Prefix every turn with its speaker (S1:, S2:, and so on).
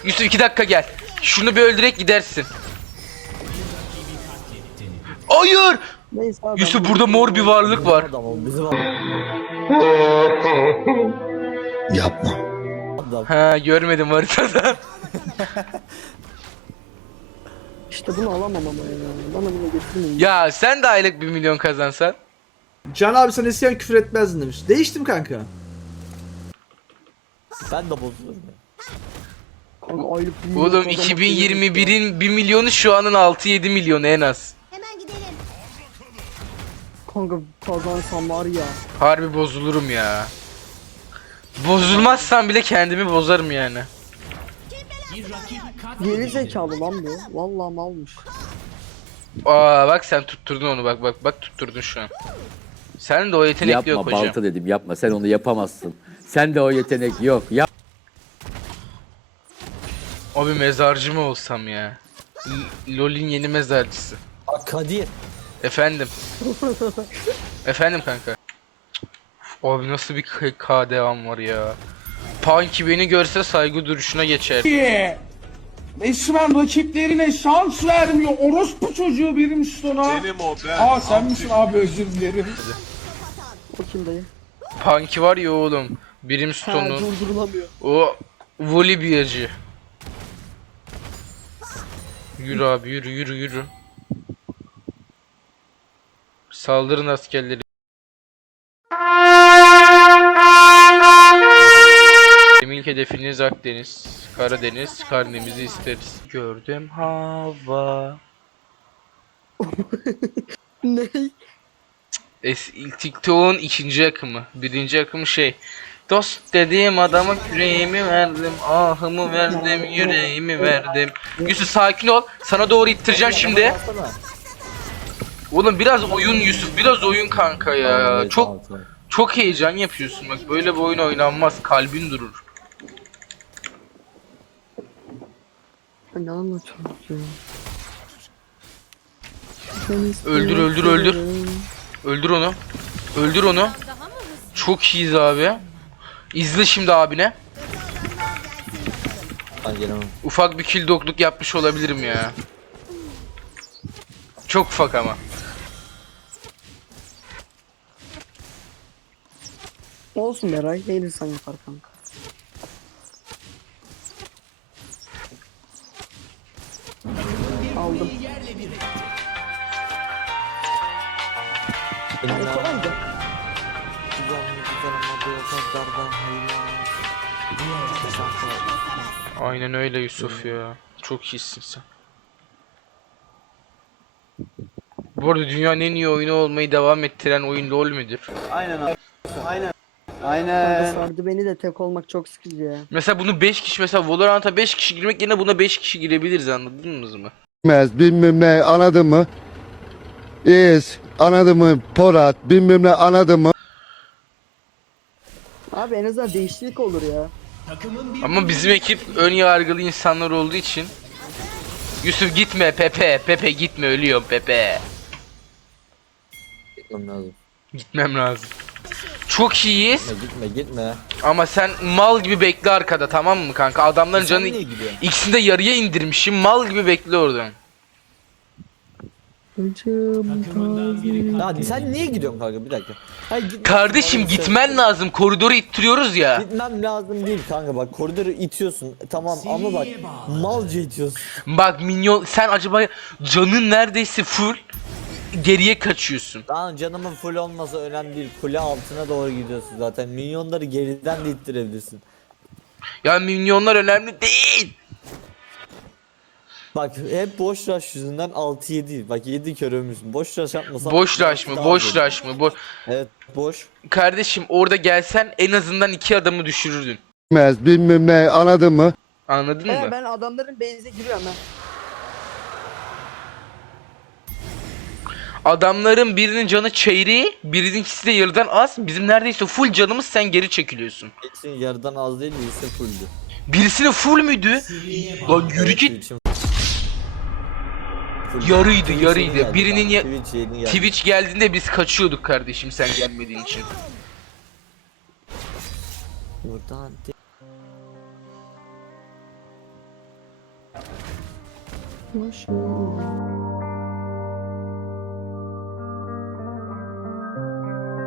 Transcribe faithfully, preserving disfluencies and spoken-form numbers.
S1: Yusuf iki dakika gel. Şunu bir öldürek gidersin. Hayır.
S2: Neyse abi,
S1: Yusuf
S2: ben
S1: burada
S2: bunu-
S1: mor bir varlık var.
S3: Adam o bizim adam.
S4: Yapma.
S3: Adam.
S1: Ha görmedim haritadan.
S2: İşte bunu alamam ama ya. Bana bile getirmeyin.
S1: Ya sen de aylık bir milyon kazansan.
S5: Can abi sen eskiden küfür etmezdin demiş. Değiştim kanka.
S3: Ben de bozulurum ya.
S2: Kanka aylık bir milyon
S1: Oğlum
S2: kazanmak
S1: iki bin yirmi
S2: demek ya.
S1: birin bir milyonu şu anın altı yedi milyonu en az.
S6: Hemen gidelim.
S2: Kanka kazansam var ya.
S1: Harbi bozulurum ya. Bozulmazsam bile kendimi bozarım yani.
S2: Geri zekalı lan bu. Vallahi malmış.
S1: Aa bak sen tutturdun onu, bak bak bak tutturdun şu an. Sen de o yetenek
S7: Yapma
S1: yok hocam.
S7: balta dedim, yapma, sen onu yapamazsın. Sen de o yetenek yok. Yap.
S1: Abi mezarcı mı olsam ya? L- LoL'in yeni mezarcısı.
S3: Bak Kadir.
S1: Efendim. Efendim kanka. Abi nasıl bir K- K D A'm var ya. Punky beni görse saygı duruşuna geçer.
S8: Resmen rakiplerine şans vermiyor. Orospu çocuğu benim sona. Benim o ben. Aa sen misin abi, özür dilerim.
S2: O kim dayı?
S1: Punky var ya oğlum.
S2: Ha
S1: Brimstone'un
S2: durdurulamıyor.
S1: o Volibear'cı. Yürü abi yürü yürü yürü. Saldırın askerleri. İlk hedefiniz Akdeniz, Karadeniz, karnemizi isteriz. Gördüm hava.
S2: Ne?
S1: Es ilk TikTok'un ikinci akımı. Birinci akımı şey. Dost dediğim adama yüreğimi verdim, ahımı verdim, yüreğimi verdim. Yusuf sakin ol. Sana doğru ittireceğim şimdi.
S3: Baksana.
S1: Oğlum biraz oyun Yusuf, biraz oyun kanka ya.
S3: Evet,
S1: Çok
S3: tamam, tamam.
S1: çok heyecan yapıyorsun bak. Böyle bir oyun oynanmaz. Kalbin durur.
S2: Ne anlatıyorsun ya?
S1: Öldür, öldür, öldür. Öldür onu. Öldür onu. Çok iyiyiz abi. İzle şimdi abine.
S3: Ben gelemem.
S1: Ufak bir kill dogluk yapmış olabilirim ya. Çok ufak ama.
S2: Olsun Meray. Ne insan yapar kanka. Aldım.
S3: Benim
S2: Ay, kolay da.
S1: Aynen öyle Yusuf ya. Çok iyisin sen. Bu arada dünyanın en iyi oyunu olmayı devam ettiren oyun LoL müdür?
S2: Kanka sardı beni de tek olmak çok sıkıcı ya.
S1: Mesela bunu beş kişi, mesela Valorant'a beş kişi girmek yerine buna beş kişi girebiliriz, anladınız mı?
S4: Bilmez bilmem ne anladın mı? İz anladın mı? Porat bilmem ne anladın mı?
S2: Abi en azından değişiklik olur ya.
S1: Ama bizim ekip ön yargılı insanlar olduğu için. Yusuf gitme Pepe, Pepe gitme, ölüyorum Pepe.
S3: Gitmem lazım.
S1: Gitmem lazım. Çok iyiyiz
S3: Gitme gitme gitme.
S1: ama sen mal gibi bekle arkada, tamam mı kanka? Adamların
S3: Sen
S1: canı
S3: niye gidiyorsun?
S1: ikisini de yarıya indirmişim, mal gibi bekle oradan.
S3: Ya sen niye gidiyorsun kanka, bir dakika. Hayır, gitme.
S1: Kardeşim
S3: Bana
S1: gitmen
S3: söyle.
S1: lazım, koridoru ittiriyoruz ya.
S3: Gitmem lazım değil kanka, bak koridoru itiyorsun tamam ama bak malca itiyorsun.
S1: Bak minyon, sen acaba canın neredeyse full, geriye kaçıyorsun.
S3: Daha canımın full olmasa önemli değil, kule altına doğru gidiyorsun zaten, minyonları geriden de ittirebilirsin.
S1: Ya minyonlar önemli değil.
S3: Bak hep boş rush yüzünden altı yedi, bak yedi kere ölmüşsün, boş rush yapmasan.
S1: Boş rush mı?
S3: daha
S1: Boş
S3: iyi.
S1: rush mı? Bo
S3: Evet boş.
S1: Kardeşim orada gelsen en azından iki adamı düşürürdün.
S4: Bilmez bilmem ne anladın mı?
S1: Anladın
S2: He
S1: mı?
S2: ben adamların base'e giriyorum ha.
S1: Adamların birinin canı çeyreği, birininkisi de yarıdan az. Bizim neredeyse full canımız, sen geri çekiliyorsun.
S3: Hepsinin yarıdan az değil, ise fulldü.
S1: Birisinin full müydü? Lan yürü
S3: Evet,
S1: git.
S3: Twitch'in full.
S1: Yarıydı,
S3: Twitch
S1: yarıydı.
S3: yeni geldi
S1: Birinin
S3: kanka,
S1: ya-
S3: Twitch yeni geldi.
S1: Twitch geldiğinde biz kaçıyorduk kardeşim sen gelmediğin için.
S3: Buradan
S2: Maşallah.